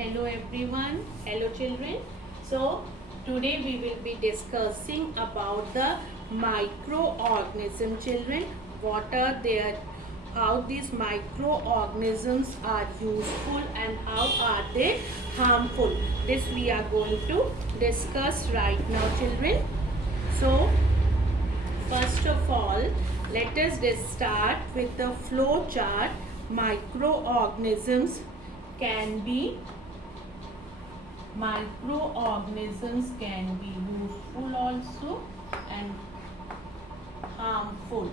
Hello everyone, hello children. So today we will be discussing about the microorganism children. What are their, how these microorganisms are useful and how are they harmful. This we are going to discuss right now children. So first of all, let us start with the flow chart. Microorganisms can be Microorganisms can be useful also and harmful.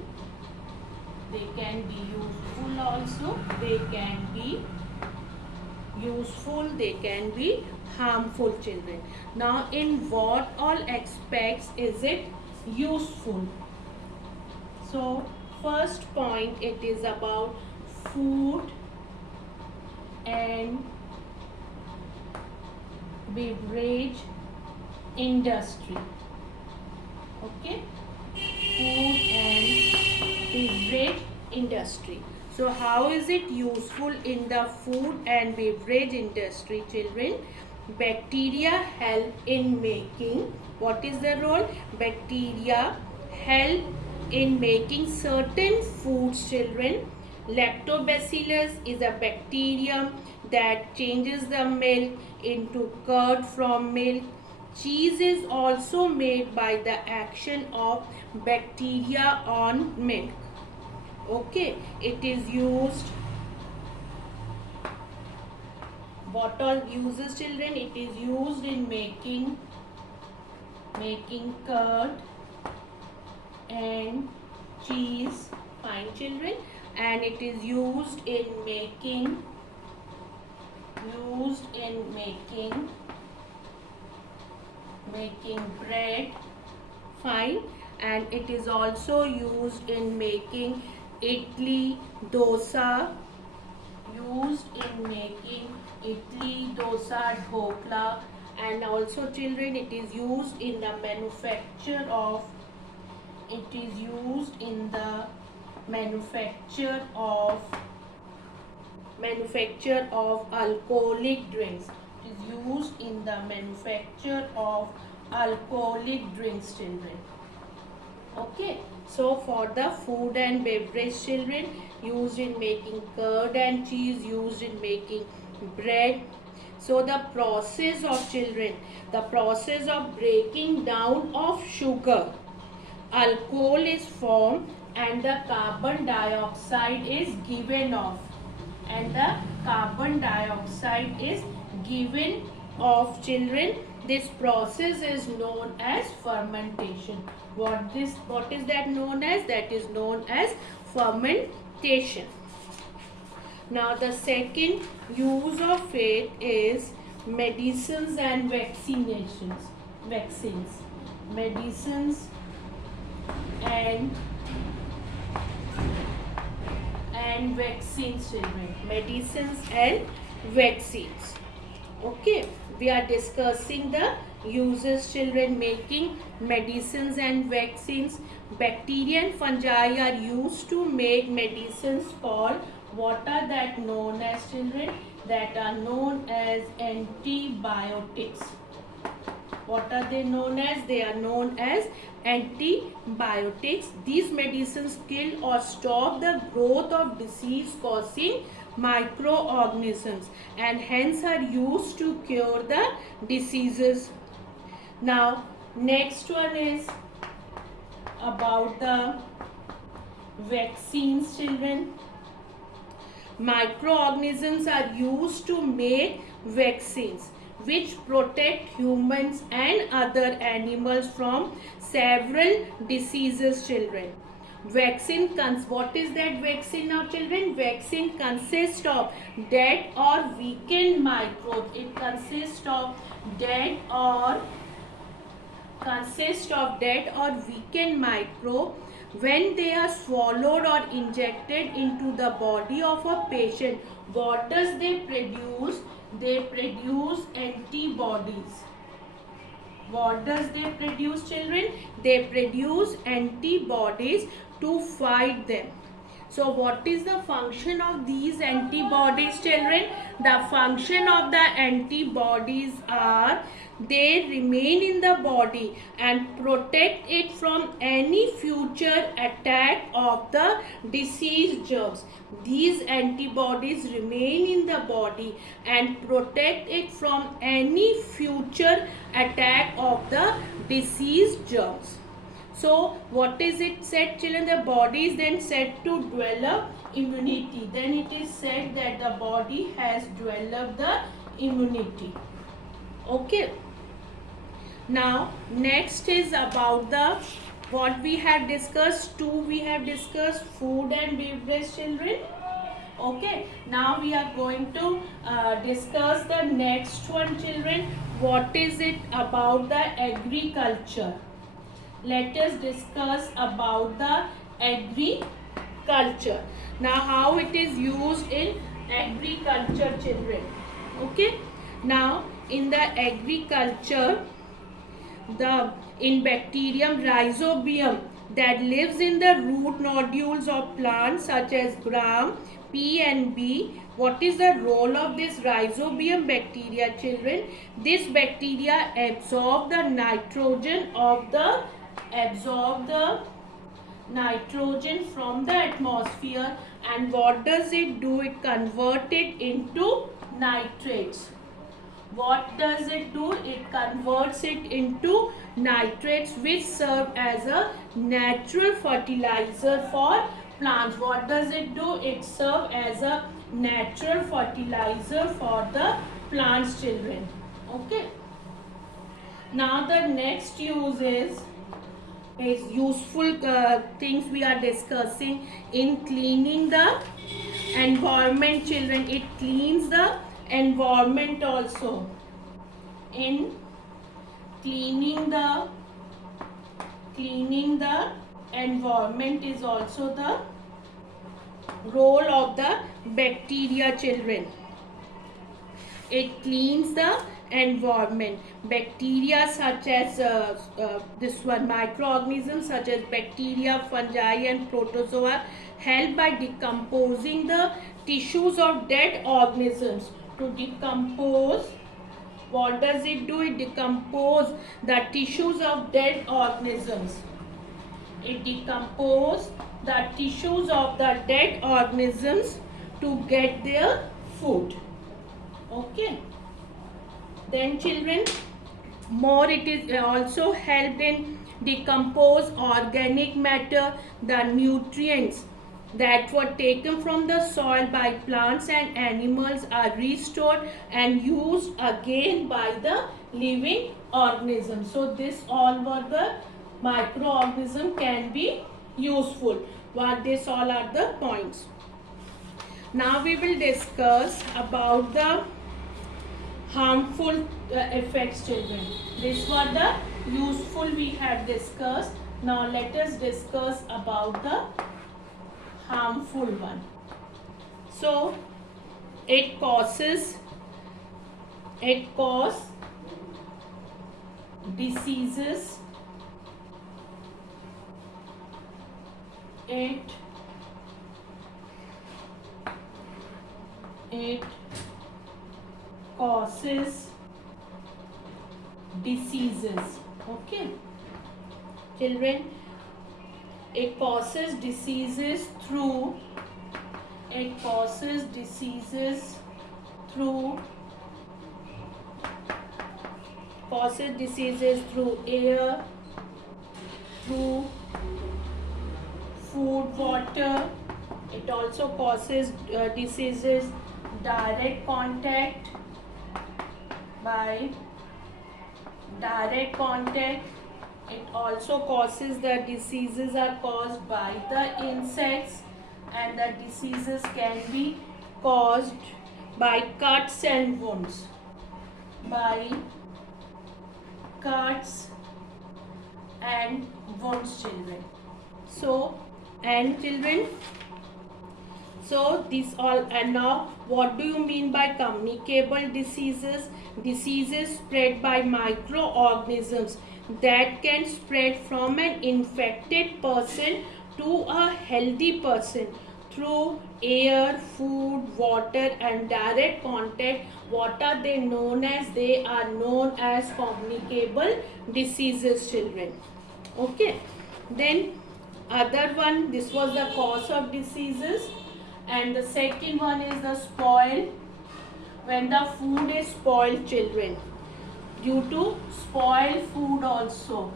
They can be useful also, they can be useful, they can be harmful children. Now in what all aspects is it useful? So first point, it is about food and beverage industry. Okay, food and beverage industry. So how is it useful in the food and beverage industry children? Bacteria help in making, what is the role? Bacteria help in making certain foods children. Lactobacillus is a bacterium that changes the milk into curd from milk. Cheese is also made by the action of bacteria on milk. Okay, it is used. What all uses children? It is used in making curd and cheese. Fine children. And it is used in making bread. Fine. And it is also used in making idli, dosa. Dhokla. And also children, it is used in the manufacture of alcoholic drinks. It is used in the manufacture of alcoholic drinks children. Okay, so for the food and beverage children, used in making curd and cheese, used in making bread. So the process of children, the process of breaking down of sugar, alcohol is formed and the carbon dioxide is given off. Children. This process is known as fermentation. What is that known as? That is known as fermentation. Now the second use of it is medicines and vaccinations. Medicines and vaccines children. Medicines and vaccines. Okay, we are discussing the uses children, making medicines and vaccines. Bacteria and fungi are used to make medicines called, what are that known as children? That are known as antibiotics. What are they known as? They are known as antibiotics. These medicines kill or stop the growth of disease causing microorganisms and hence are used to cure the diseases. Now next one is about the vaccines children. Microorganisms are used to make vaccines which protect humans and other animals from several diseases children. What is that vaccine now children? Vaccine consists of dead or weakened microbes. It consists of dead or weakened microbe. When they are swallowed or injected into the body of a patient, what does they produce? They produce antibodies. What does they produce children? They produce antibodies to fight them. So what is the function of these antibodies, children? The function of the antibodies are they remain in the body and protect it from any future attack of the disease germs. These antibodies remain in the body and protect it from any future attack of the disease germs. So what is it said, children? The body is then said to develop immunity. Then it is said that the body has developed the immunity. Okay. Now next is about the what we have discussed. We have discussed food and beverage, children. Okay. Now we are going to discuss the next one, children. What is it about the agriculture? Let us discuss about the agriculture. Now how it is used in agriculture, children. Okay. Now in the agriculture, in bacterium rhizobium that lives in the root nodules of plants such as gram, P and B. What is the role of this rhizobium bacteria, children? This bacteria absorb the nitrogen from the atmosphere, and what does it do? It converts it into nitrates. What does it do? It converts it into nitrates, which serve as a natural fertilizer for plants. What does it do? It serves as a natural fertilizer for the plants, children. Okay. Now the next use is useful things we are discussing in cleaning the environment, children. It cleans the environment also. In cleaning the environment is also the role of the bacteria, children. It cleans the environment. Bacteria such as this one, microorganisms such as bacteria, fungi and protozoa help by decomposing the tissues of dead organisms. To decompose, what does it do? It decomposes the tissues of dead organisms. It decomposes the tissues of the dead organisms to get their food. Okay. Then children, more it is also helped in decompose organic matter, the nutrients that were taken from the soil by plants and animals are restored and used again by the living organisms. So this all were the microorganism can be useful. What this all are the points. Now we will discuss about the harmful effects, children. These were the useful we have discussed. Now let us discuss about the harmful one. So it causes diseases. It causes diseases. Okay, children, it causes diseases through air, through food, water. It also causes diseases direct contact. By direct contact, it also causes the diseases are caused by the insects, and the diseases can be caused by cuts and wounds. By cuts and wounds, children. So, and children, so these all, and now what do you mean by communicable diseases? Diseases spread by microorganisms that can spread from an infected person to a healthy person. through air, food, water and direct contact. What are they known as? They are known as communicable diseases, children. Okay. Then other one, this was the cause of diseases, and the second one is the spoil. When the food is spoiled, children, due to spoiled food also.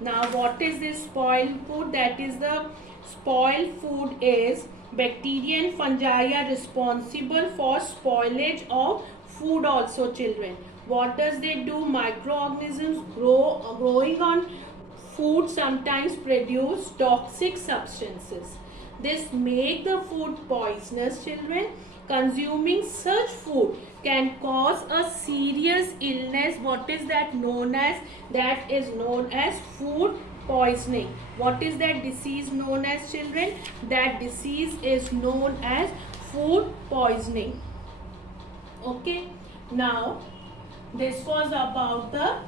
Now what is this spoiled food? That is, the spoiled food is bacteria and fungi are responsible for spoilage of food also, children. What does they do? Microorganisms growing on food sometimes produce toxic substances. This make the food poisonous, children. Consuming such food can cause a serious illness. What is that known as? That is known as food poisoning. What is that disease known as, children? That disease is known as food poisoning. Okay. Now this was about the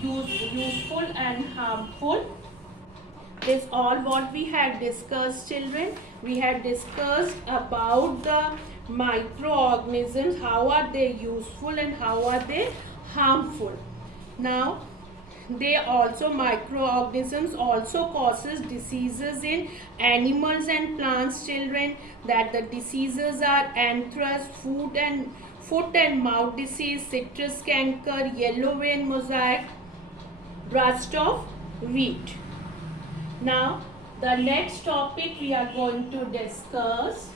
useful and harmful. This all what we had discussed, children. We had discussed about the microorganisms, how are they useful and how are they harmful. Now they also, microorganisms also causes diseases in animals and plants, children. That the diseases are anthrax, foot and mouth disease, citrus canker, yellow vein mosaic, rust of wheat. Now the next topic we are going to discuss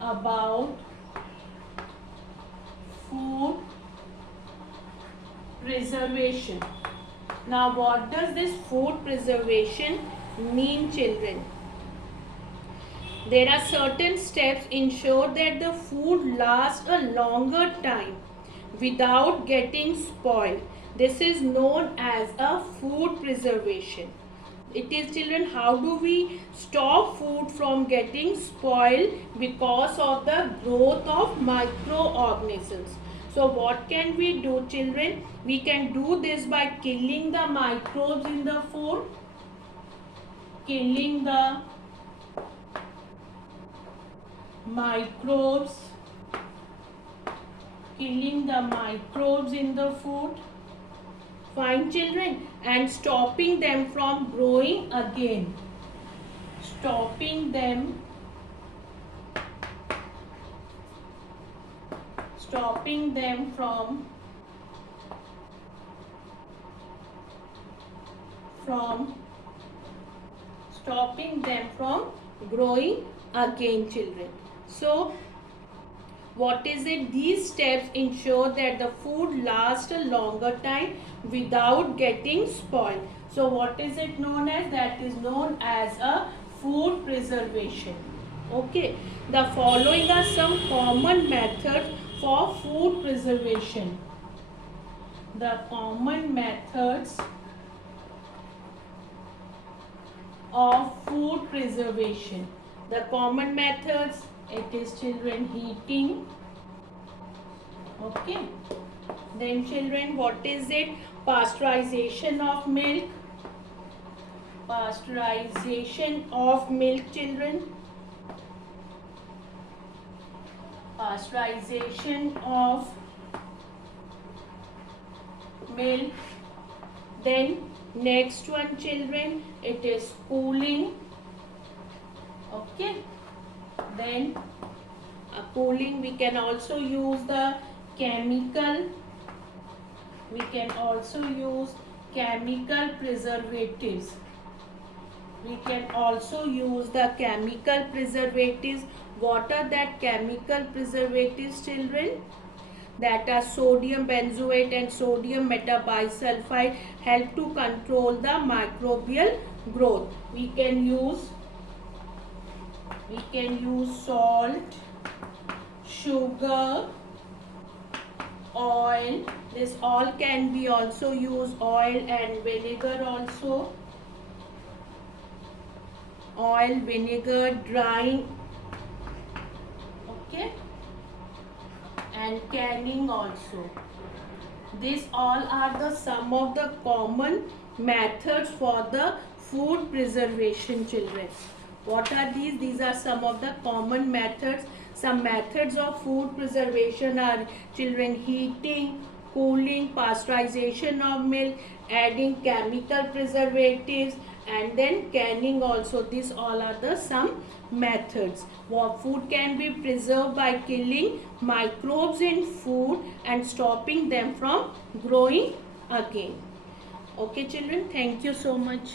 about food preservation. Now what does this food preservation mean, children? There are certain steps ensure that the food lasts a longer time without getting spoiled. This is known as a food preservation. It is, children, how do we stop food from getting spoiled because of the growth of microorganisms? So what can we do, children? We can do this by killing the microbes in the food, killing the microbes in the food. Fine, children, and stopping them from growing again. Stopping them from growing again, children. So what is it? These steps ensure that the food lasts a longer time without getting spoiled. So what is it known as? That is known as a food preservation. Okay. The following are some common methods for food preservation. The common methods of food preservation. The common methods, it is, children, heating. Okay. Then, children, what is it? Pasteurization of milk. Pasteurization of milk, children. Pasteurization of milk. Then next one, children, it is cooling. Okay. Then cooling, we can also use the chemical. We can also use chemical preservatives. We can also use the chemical preservatives. What are that chemical preservatives, children? That are sodium benzoate and sodium metabisulfite, help to control the microbial growth. We can use salt, sugar, oil. This all can be also used, oil and vinegar also. Oil, vinegar, drying. Okay. And canning also. These all are the some of the common methods for the food preservation, children. What are these? These are some of the common methods. Some methods of food preservation are, children, heating, cooling, pasteurization of milk, adding chemical preservatives, and then canning also. These all are the some methods. Food can be preserved by killing microbes in food and stopping them from growing again. Okay, children, thank you so much.